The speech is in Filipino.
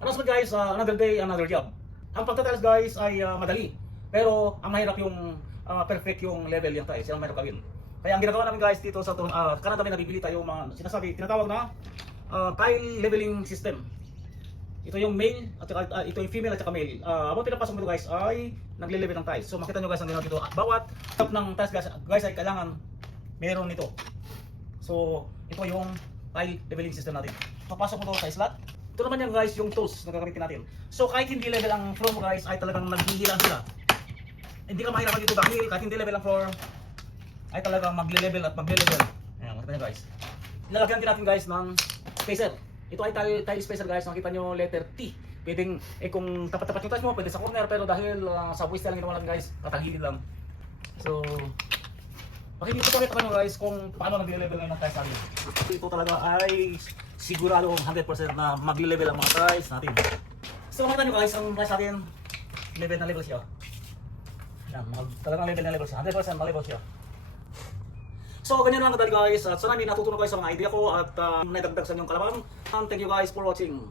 Announcement guys, another day, another job. Ang pagtatiles guys ay madali. Pero ang mahirap yung perfect yung level yung tiles. Yan ang mahirap gawin. Kaya ang ginagawa namin guys dito sa Canada may nabibili tayo mga tinatawag na tile leveling system. Ito yung male at saka, ito yung female at saka male. Abang pinapasok mo ito guys ay nagle-level ng tiles. So makita nyo guys ang ginawa dito. Bawat top ng tiles guys ay kailangan meron nito. So ito yung tile leveling system natin. Papasok mo ito sa slot. Ito naman yan guys yung tools na gagamitin natin. So kahit hindi level ang floor mo guys ay talagang naghihilan sila. Hindi ka mahirapan dito dahil kahit hindi level ang floor ay talagang magle-level at magle-level. Ayan, makita nyo guys. Ilalagyan din natin guys ng spacer. Ito ay tile spacer guys, makita nyo letter T. Pwedeng, kung tapat-tapat yung tiles mo, pwede sa corner, pero dahil sa waist lang ginawa natin guys, tatagilid lang. So, pakikita nyo guys kung paano nagle-level ngayon ng tiles natin. Ito talaga ay sigurado 100% na magle-level ang mga tiles natin. So, makita nyo guys, ang tiles natin, level na level siya. Yan, talagang level na level siya, 100% na level siya. So, ganyan lang kadali guys, at sana may natutunan guys sa mga idea ko at nadagdag sa inyong kalaman. Thank you guys for watching.